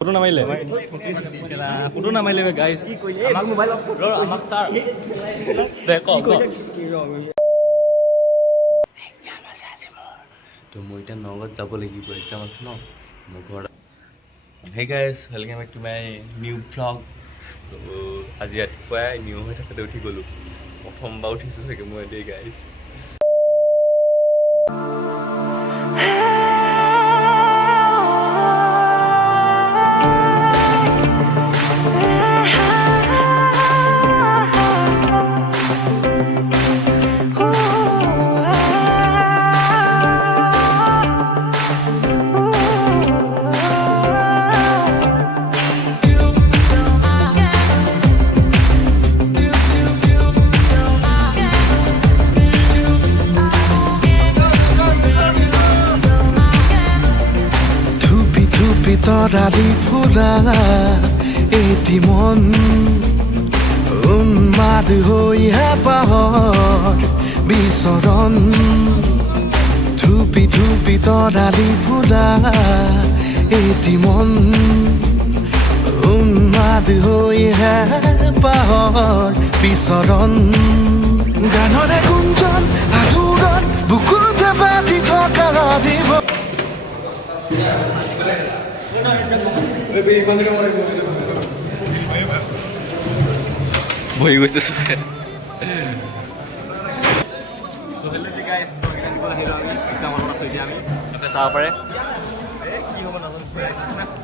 Photo নামাৰিলে photo নামাৰিলে guys আমাক sir দে কওক exam আছে আজি মোৰ তো মই এতিয়া নগাঁৱত যাব লাগিব এক্সাম আছে ন মোৰ ঘৰত হে guys welcome back to my new vlog তো আজি ৰাতিপুৱাই নিউ হৈ থাকোঁতে উঠি গ'লোঁ প্ৰথমবাৰ উঠিছোঁ চাগে মই দেই গাইজ তৰালি ফুৰা এটি মন উন্মাদ হৈ হেঁপাহৰ বিচৰণ ধুপি ধুপি তৰালি ফুৰা এটি মন উন্মাদ হৈ হেঁপাহৰ বিচৰণ গানৰে গুঞ্জন আলোড়ন বুকুতে বাজি থকা জীৱন বহি গৈছে চবে চাব পাৰে কি হ'ব নাজানো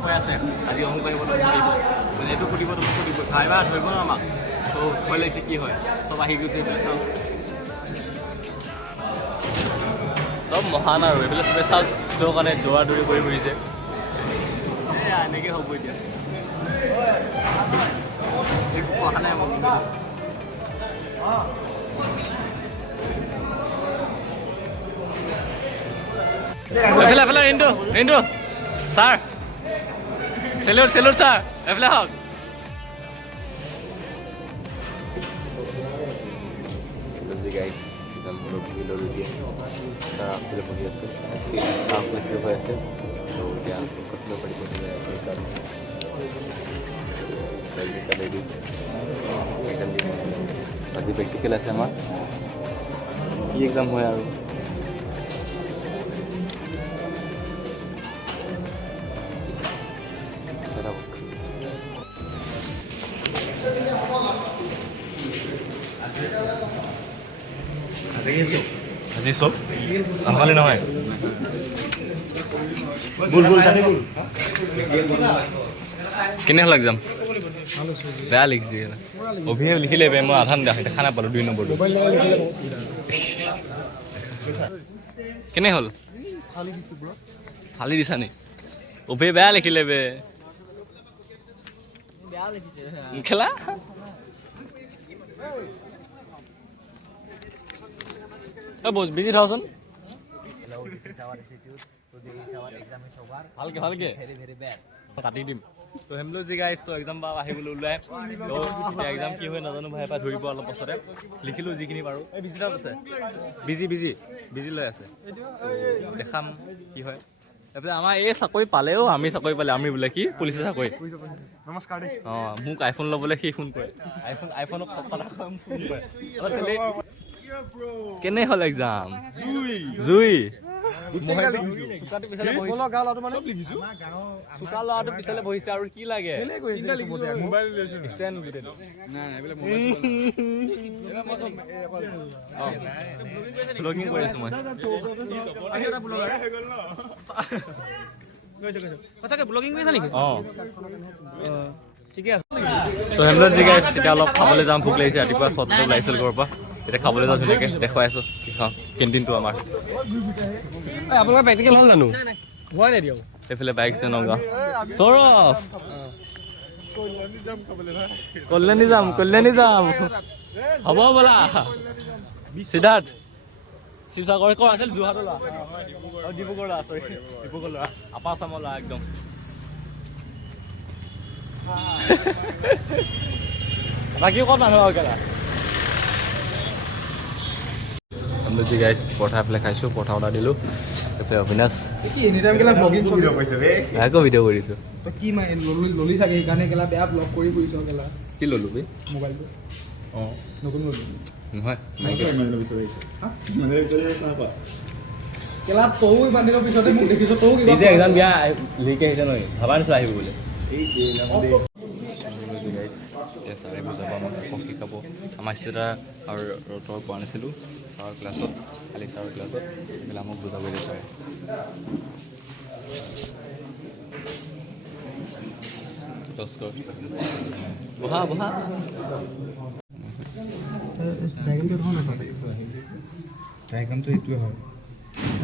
কৈ আছে আজি অমুক আহিব আহিব মানে এইটো সুধিব তোমাক সুধিব ড্ৰাইভাৰ ধৰিব ন আমাক তো ভয় লাগিছে কি হয় চব আহি গৈছে চাওঁ চব মহান আৰু এইফালে চবে চাওক চিটৰ কাৰণে দৌৰা দৌৰি কৰি ফুৰিছে এনেকৈ হ'ব এতিয়া পঢ়া নাই মোক এফালে এফালে ৰেণ্টু ৰেণ্টু ছাৰ চেলুট চেলুট ছাৰ এফালে হওক আজি প্ৰেক্টিকেল আছে আমাৰ কি এক্সাম হয় আৰু আজি চব নহ'লে নহয় বুল বুল জানি বুল কেনে হ'ল এক্সাম বেয়া লিখিছে অভিষেক লিখিলে বে মই আধা দেখা নাপালোঁ 2 নম্বৰটো কেনে হ'ল ফালি দিছা নি অভি বেয়া লিখিলে বে খেলা বিজি থাকচোন ভালকে ভালকে কাটি দিম তো হেমলো যি গাইছ তো এক্সাম বা আহিবলৈ ওলাই তো এতিয়া এক্সাম কি হয় নাজানো ভাই পা ধৰিব অলপ পাছতে লিখিলোঁ যিখিনি পাৰোঁ এই বিজি তাত আছে বিজি লৈ আছে দেখাম কি হয় তাৰপিছত আমাৰ এই চাকৰি পালেও আমি চাকৰি পালে আমি বোলে কি পুলিচৰ চাকৰি নমস্কাৰ দেই অঁ মোক আইফোন ল'বলৈ সি ফোন কৰে আইফোনক ফোন কৰে কেনে হ'ল এক্সাম জুই চোকা ল'ৰাটো পিছলে বহিছে আৰু কি লাগে ব্লগিং কৰি আছো মই অঁ ঠিকে আছে তো হেমলত যি গাইছ তেতিয়া অলপ খাবলৈ যাম ভোক লাগিছে ৰাতিপুৱা চটটো ওলাইছিল ঘৰৰ পৰা এতিয়া খাবলৈ যাওঁ ধুনীয়াকৈ দেখুৱাই আছোঁ কি খাওঁ কেণ্টিনটো আমাৰ আপোনালোকৰ প্ৰেক্টিকেল হ'ল জানো হোৱা নাই দিয়ক এইফালে বাইক ষ্টেণ্ড নগাঁও সৌৰভ কল্যাণী যাম হ'ব বোলা সিদ্ধাৰ্থ শিৱসাগৰ ক'ৰ আছিল যোৰহাটৰ ল'ৰা ডিব্ৰুগড় ল'ৰা চৰি ডিব্ৰুগড় ল'ৰা আপাৰ আছামৰ ল'ৰা একদম বাকী ক'ত মানুহ আৰু কেলা আমি যি গাইছ পৰঠা এফালে খাইছোঁ পৰঠা অৰ্ডাৰ দিলোঁ এফালে অবিনাশ আকৌ ভিডিঅ' কৰিছোঁ কি মানে ললি চাগে সেইকাৰণে কেলা বেয়া ব্লক কৰি ফুৰিছ কেলা কি ল'লোঁ বে মোবাইলটো অঁ নতুন ললি নহয় কেলা তৌ বান্ধিলৰ পিছতে মোক দেখিছ তৌ কিবা এই যে এক্সাম দিয়া লিখি আহিছে নহয় ভাবা নাছিলোঁ আহিব বুলি এতিয়া ছাৰে বুজাব আমাক শিকাব আমাৰ ষ্টেটাৰ আৰু ৰটৰ পোৱা নাছিলোঁ ছাৰৰ ক্লাছত খালি ছাৰৰ ক্লাছত এইবিলাক আমাক বুজাব দিয়ে ছাৰে বহা বহা ডায়েগ্ৰামটো এইটোৱে হয়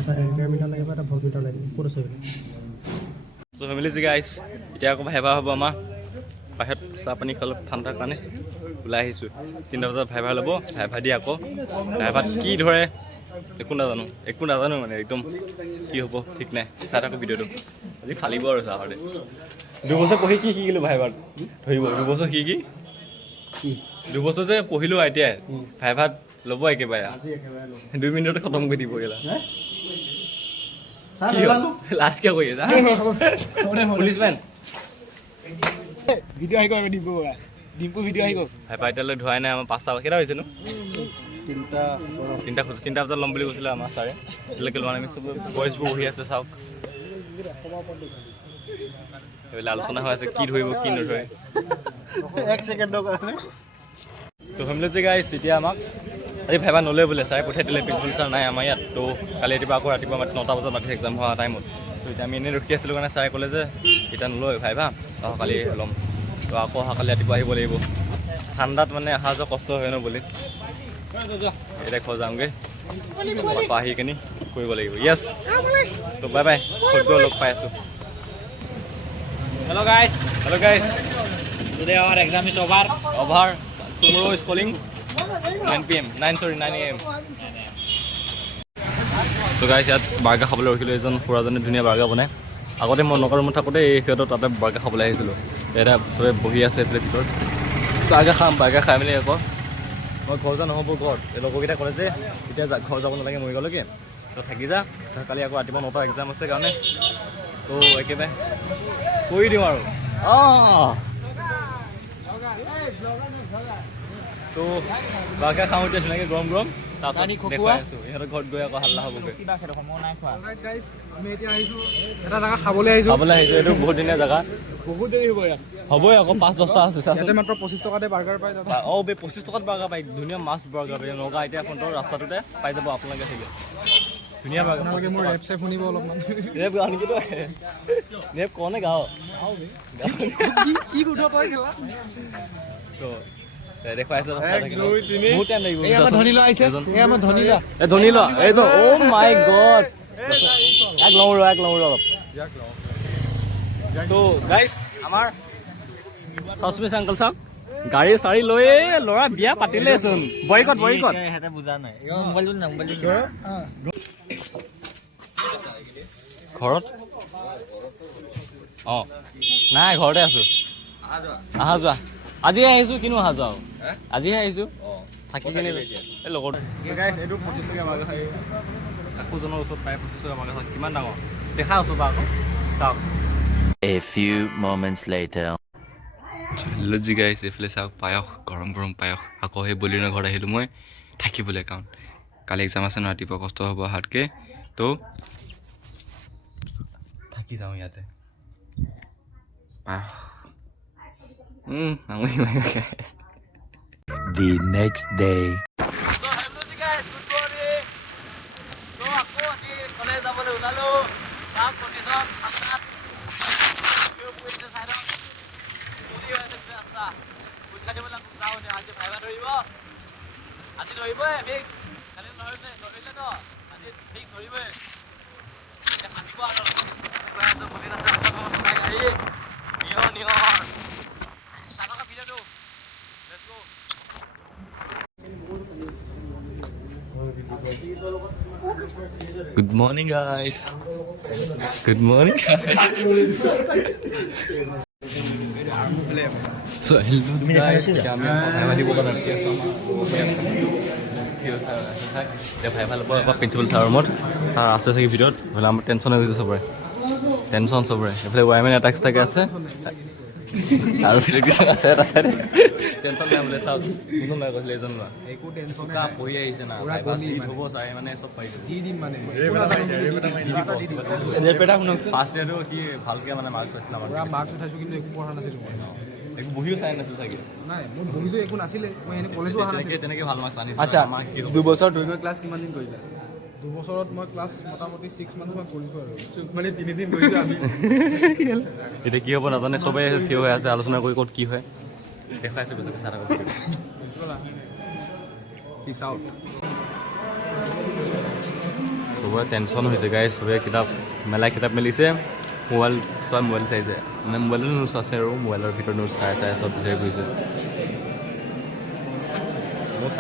এটা এংকাৰ মিটাৰ লাগিব এটা ভল্ট মিটাৰ লাগিব ক'ত আছে চ' ফেমিলি জিগা আইছ এতিয়া আকৌ ভাইবা হ'ব আমাৰ বাহিৰত চাহ পানী খালোঁ ঠাণ্ডাৰ কাৰণে ওলাই আহিছোঁ 3টা বজাত ভাইবা ল'ব ভাইবা দি আকৌ ভাইবাত কি ধৰে একো নাজানো মানে একদম কি হ'ব ঠিক নাই চাই থাকোঁ ভিডিঅ'টো আজি ফালিব আৰু চাহতে 2 বছৰ পঢ়ি কি শিকিলোঁ ভাইবাত ধৰিব 2 বছৰ শিকি 2 বছৰ যে পঢ়িলোঁ এতিয়াই ভাইবাত ল'ব একেবাৰে 2 মিনিটতে খতম কৰি দিব গেলা লাষ্ট কিয় কৰি আছা পুলিচ মেন ভিডিঅ' আহি গ'ল ডিম্পু ভিডিঅ' আহি গ'ল ভাইবা এতিয়ালৈ ধোৱাই নাই আমাৰ 5টা কেইটা হৈছে নো 3টা বজাত ল'ম বুলি কৈছিলে আমাৰ ছাৰে এতিয়ালৈকে লোৱা নাই চব বয়ছবোৰ বহি আছে চাওক এইবিলাক আলোচনা হৈ আছে কি ধৰিব কি নধৰে 1 ছেকেণ্ডৰ কাৰণে তো ফেমিলি যে গাইছ এতিয়া আমাক আজি ভাইবা নলয় বোলে ছাৰে পঠিয়াই দিলে প্ৰিন্সিপাল ছাৰ নাই আমাৰ ইয়াত তো কালি ৰাতিপুৱা 9টা বজাত মাতি এক্সাম হোৱা টাইমত তো এতিয়া আমি এনেই ৰখি আছিলোঁ কাৰণে ছাৰে ক'লে যে এতিয়া নলয় ভাইবা অহাকালি ল'ম তো আকৌ অহাকালি ৰাতিপুৱা আহিব লাগিব ঠাণ্ডাত মানে অহা যোৱা কষ্ট হয় ন বুলি এতিয়া ঘৰ যামগৈ আকৌ আহি কিনি কৰিব লাগিব য়েছ তো বাই বাই ঘৰত লগ পাই আছোঁ Hello guys, today our exam is over. Tomorrow is calling 9 PM 9 AM তো গাইছ ইয়াত বাৰ্গাৰ খাবলৈ ৰখিলোঁ এজন খুৰাজনে ধুনীয়া বাৰ্গাৰ বনায় আগতে মই নগৰ ৰুমত থাকোঁতে এই সিহঁতৰ তাতে বাৰ্গাৰ খাবলৈ আহিছিলোঁ এতিয়া চবে বহি আছে এইফালে ভিতৰত বাৰ্গাৰ খাই মেলি আকৌ মই ঘৰ যোৱা নহ'ব ঘৰত এই লগৰকেইটা ক'লে যে এতিয়া ঘৰ যাব নালাগে মৰিগাঁৱলৈকে তো থাকি যা কালি আকৌ ৰাতিপুৱা 9টা এক্সাম আছে কাৰণে তো একেবাৰে কৰি দিওঁ আৰু তো বাৰ্গাৰ খাওঁ এতিয়া ধুনীয়াকৈ গৰম তাৰপিছত দেখুৱাই আছোঁ ইহঁতৰ ঘৰত গৈ আকৌ হাল্লা হ'বগৈ আমি এতিয়া আহিছোঁ এটা জেগা খাবলৈ আহিছোঁ এইটো বহুত ধুনীয়া জেগা বহুত দেৰি হ'ব ইয়াত হ'বই আকৌ 5-10টা আছে ইয়াতে মাত্ৰ 25 টকাতে বাৰ্গাৰ পাই যাব 25 টকাত বাৰ্গাৰ পাই ধুনীয়া মাছ বাৰ্গাৰ পাই নগাঁও এতিয়া ফোনটোৰ ৰাস্তাটোতে পাই যাব আপোনালোকে আহিলে ধুনীয়া বাৰ্গাৰ আপোনালোকে মোৰ ৰেপ চেপ শুনিব অলপমান ৰেপ গাওঁ নেকি তই ৰেপ কওনে গাওঁ কি কথা তই খেলা তো দেখুৱাই আছোঁ বহুত টাইম লাগিব ধনীলা আহিছে আমাৰ ধনীলা ধনী লোৱা এই অ' মাই গড এক লওঁ অলপ তো গাইছ আমাৰ সস্মিছ আংকল চাওক গাড়ী চাৰি লৈ ল'ৰা বিয়া পাতিলেচোন বয়কট বুজা নাই মোবাইলটো ঘৰত অঁ নাই ঘৰতে আছোঁ আহা যোৱা আজিহে আহিছোঁ কিনো অহা যোৱা আজিহে আহিছোঁ থাকি কিনি এই লগৰ গাইছ এইটো 25 টকীয়া বাৰ্গাৰ খাই কাকোজনৰ ওচৰত প্ৰায় 25 টকীয়া বাৰ্গাৰ খাই কিমান ডাঙৰ দেখা আছোঁ বা আকৌ চাওক A few moments later. লজি গাইছ এইফালে চাওক পায়স গৰম পায়স আকৌ সেই বলিনৰ ঘৰত আহিলোঁ মই থাকিবলৈ কাৰণ কালি এক্সাম আছে ন ৰাতিপুৱা কষ্ট হ'ব হাতকৈ তো থাকি যাওঁ ইয়াতে পায়স The next day. Good morning guys. So hello guys. Principal ছাৰৰ ৰুমত ছাৰ আছে চাগে ভিতৰত নহ'লে আমাৰ টেনশ্যন হৈ গৈছে চবৰে টেনশ্যন চবৰে এইফালে ৱাইমেন এটাক্স থাকে আছে আৰু ফিলিপিছত আছে এটা চাইডে টেনশ্যন নাই বোলে চাওক কোনো নাই কৈছিলে এজন লোৱা একো টেনশ্যন চোকা পঢ়ি আহিছে না পুৰা ভাইবা গলি যি মানে। হ'ব চাই মানে চব পাৰিব দি দিম মানে ফাৰ্ষ্ট ইয়েৰটো কি ভালকৈ মানে মাৰ্কছ পাইছিল আমাৰ পুৰা মাৰ্কছ উঠাইছোঁ কিন্তু একো পঢ়া নাছিলোঁ মই একো বহিও চাই নাছিল চাগে নাই মই বহিছোঁ একো নাছিলে মই এনে কলেজো অহা নাছিলোঁ তেনেকৈ ভাল মাৰ্কছ আনিছিল আচ্ছা আমাক কি হ'ব? 2 বছৰ ধৰি ক্লাছ কিমান দিন কৰিলা 2 বছৰত মই ক্লাছ মোটামুটি 6 মান্থ মান কৰিছোঁ আৰু মানে 3 দিন গৈছোঁ আমি এতিয়া কি হ'ব নাজানে চবেই থিয় হৈ আছে আলোচনা কৰি ক'ত কি হয় দেখাই আছোঁ পিছতে চাৰ পিছ আউট চবৰে টেনশ্যন হৈছে গাই চবে কিতাপ মেলাই কিতাপ মেলিছে মোবাইল চব মোবাইল চাইছে মানে মোবাইলতো নোটছ আছে আৰু মোবাইলৰ ভিতৰত নোটছ চাই চাই চব বিচাৰি ফুৰিছে মই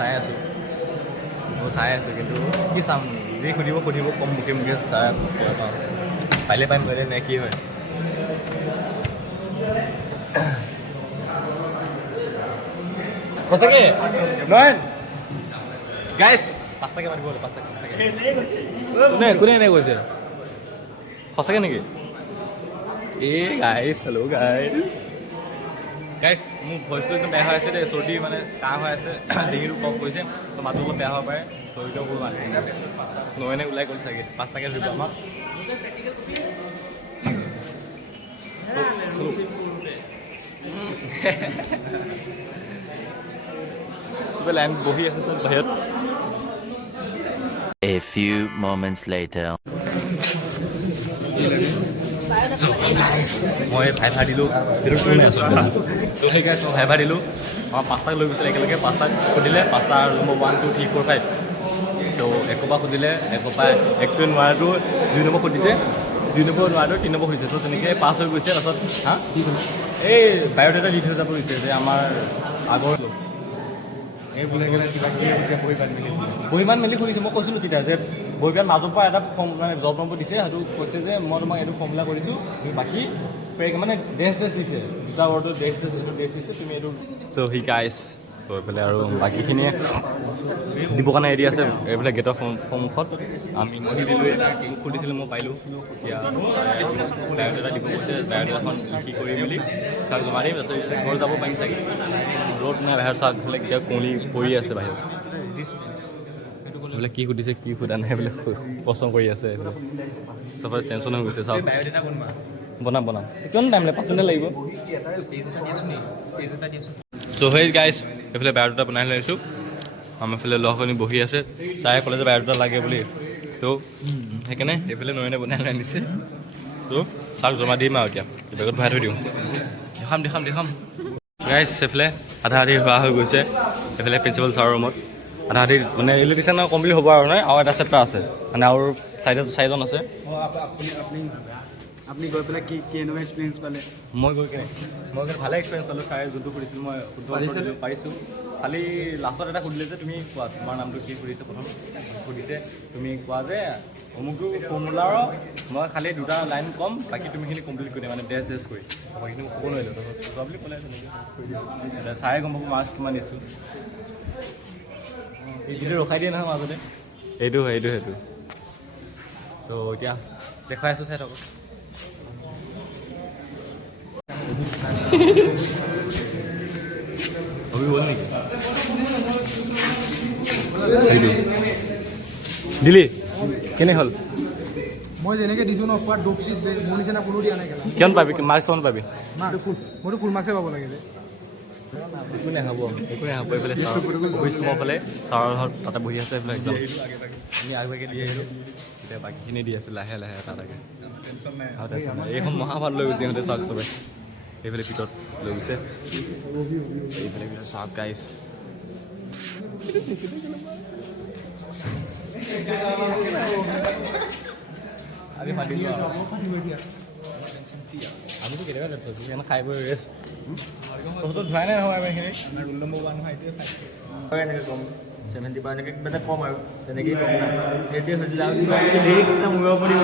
চাই আছোঁ কিন্তু কি চাম যি সুধিব কম মুখে চাই পাৰিলে পাৰিম পাৰিলে নে কি হয় সঁচাকে নয়ন গাইছ 5 টাকা মাৰিব 5 টাকা কোনে এনে কৈছে সঁচাকে নেকি গাইছ হেল্ল' গাইছ মোৰ ভইচটো একদম বেয়া হৈ আছে দেই চৰ্দি মানে কাহ হৈ আছে ডিঙিটো কফ কৰিছে তো মাতটো অলপ বেয়া হ'ব পাৰে চৰ্দিটো কৰিব মানে নয়নে ওলাই গ'ল চাগে 5 টাকা ধৰিব আমাক চবে লাইন বহি আছে চব বাহিৰত A few moments later. মই ভাইভা দিলোঁ সেইটো শুনি আছোঁ চ' সেই গাইছ মই ভাইভা দিলোঁ আমাৰ 5টাক লৈ গৈছিলে একেলগে 5টাক সুধিলে 5টা নম্বৰ 1 2 3 4 5 ত' একোপা সুধিলে একোপা একটোৱে নোৱাৰাটো 2 নম্বৰ সুধিছে 2 নম্বৰ নোৱাৰাটো 3 নম্বৰ সুধিছে ত' তেনেকৈ পাছ হৈ গৈছে তাৰপাছত হা এই বায়'ডাটা দি থৈ যাব হৈছে যে আমাৰ আগৰ বহিমান মেলি কৰিছে মই কৈছিলোঁ তেতিয়া যে বহিবান মাজৰ পৰা এটা ফৰ্ম মানে জব নম্বৰ দিছে সেইটো কৈছে যে মই তোমাক এইটো ফৰ্মুলা কৰিছোঁ তুমি বাকী মানে ড্ৰেছ দিছে দুটা ৱৰ্ডৰ ড্ৰেছ দিছে তুমি এইটো চ' হি গাইছ কৈ পেলাই আৰু বাকীখিনিয়ে দিবৰ কাৰণে ৰেডি আছে এইফালে গেটৰ সন্মুখত আমি মই দিলোঁ মোক সুধিছিলোঁ মই পাৰিলোঁ এতিয়া বায়'ডাটা দিব কৈছে বায়'ডাটাখন কি কৰি মেলি চাক জমা দিম তাৰপিছত ঘৰ যাব পাৰিম চাগে ৰ'দ নাই বাহিৰত চাক বোলে এতিয়া কুঁৱলী পৰি আছে বাহিৰত বোলে কি সুধিছে কি সোধা নাই বোলে প্ৰশ্ন কৰি আছে চবৰে টেনশ্যন হৈ গৈছে চাওক বনাম কিমান টাইম লাগে 5 মিনিট লাগিব চ' সেই গাইছ এইফালে বায়'ডাটা বনাই লৈ আহিছোঁ আমাৰ এইফালে লগৰখিনি বহি আছে চাই ক'লে যে বায়'ডাটা লাগে বুলি তো সেইকাৰণে এইফালে নয়নে বনাই লৈ আনিছে তো চাক জমা দিম আৰু এতিয়া বেগত ভৰাই থৈ দিওঁ দেখাম গাইছ সেইফালে আধা আধি হোৱা হৈ গৈছে এইফালে প্ৰিন্সিপাল ছাৰৰ ৰুমত আধা আধি মানে ইলেক্ট্ৰিচিয়ানৰ কমপ্লিট হ'ব আৰু নাই আৰু এটা চেপ্টাৰ আছে মানে আৰু চাৰিজন আছে আপুনি গৈ পেলাই কি এনেকুৱা এক্সপিৰিয়েঞ্চ পালে মই গৈ কেনে ভালে এক্সপিৰিয়েঞ্চ পালোঁ ছাৰে যোনটো সুধিছিলোঁ মই পাৰিছোঁ খালি লাষ্টত এটা সুধিলে যে তুমি কোৱা তোমাৰ নামটো কি সুধিছে প্ৰথম সুধিছে তুমি কোৱা যে অমুকটো ফৰ্মুলাৰ মই খালি 2টা লাইন ক'ম বাকী তুমিখিনি কমপ্লিট কৰি দিয়া মানে ড্ৰেছ কৰি বাকীখিনি ক'ব নোৱাৰিলোঁ কোৱা বুলি ক'লে এতিয়া ছাৰে গম পাব মাৰ্কছ কিমান দিছোঁ এইটো ৰখাই দিয়ে নহয় মাজতে সেইটো চ' এতিয়া দেখুৱাই আছোঁ চাই থাকক হবি হ'ল নেকি দিলি কেনে হ'ল মই যেনেকৈ দিছোঁ ন পোৱা ডোপ চিট মোৰ নিচিনা কোনো দিয়া নাই কেলা কিমান পাবি মাৰ্কছ কিমান পাবি মইতো ফুল মাৰ্কছে পাব লাগে যে একো নাখাব এইফালে মই ফালে ছাৰৰ ঘৰত তাতে বহি আছে এইফালে একদম আমি আগভাগে দি আহিলোঁ এতিয়া বাকীখিনি দি আছে লাহে তাকে এইখন মহাভাৰত লৈ গৈছে সিহঁতে চাওক চবে এইফালে ভিতৰত লৈ গৈছে এইফালে ভিতৰত চাওক গাইছ আমি পাতিলোঁ আমিতো কেতিয়াবা লেপটপ সেইকাৰণে খাই বৈ ৰেষ্ট তহঁতৰ ধোৱাই নাই নহয় এইখিনি ৰোল নম্বৰ 1 হয় এইটোৱে এনেকৈ কম 70 পৰা এনেকৈ কিবা এটা কম আৰু তেনেকেই কম সেইটোৱে হৈছিলে মূৰৰ পৰি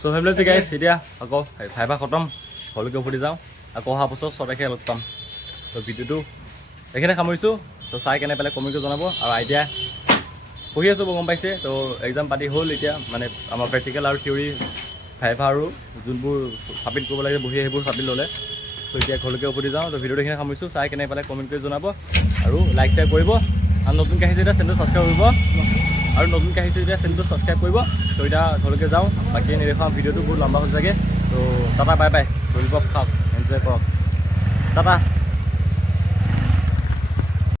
চ' সেইবিলাক গাইছ এতিয়া আকৌ ভাইভা খতম ঘৰলৈকে উভতি যাওঁ আকৌ অহা বছৰ 6 তাৰিখে লগ পাম ত' ভিডিঅ'টো এইখিনিতে সামৰিছোঁ ত' চাই কেনে পেলাই কমেণ্টত জনাব আৰু আইডিয়া পঢ়ি আছোঁ গম পাইছে তো এক্সাম পাতি হ'ল এতিয়া মানে আমাৰ প্ৰেক্টিকেল আৰু থিয়ৰী ভাইভা আৰু যোনবোৰ ছাবমিট কৰিব লাগে বহি সেইবোৰ ছাবমিট ল'লে তো এতিয়া ঘৰলৈকে উভতি যাওঁ তো ভিডিঅ'টো এইখিনি সামৰিছোঁ চাই কেনে পালে কমেণ্ট কৰি জনাব আৰু লাইক শ্বেয়াৰ কৰিব আৰু নতুনকৈ আহিছে এতিয়া চেনেলটো ছাবস্ক্ৰাইব কৰিব আৰু নতুনকৈ আহিছে এতিয়া চেনেলটো ছাবস্ক্ৰাইব কৰিব তো এতিয়া ঘৰলৈকে যাওঁ বাকী নেদেখাওঁ ভিডিঅ'টো বহুত লম্বা হৈ যাগে তো টাটা বাই বাই ললিপপ খাওক এনজয় কৰক টাটা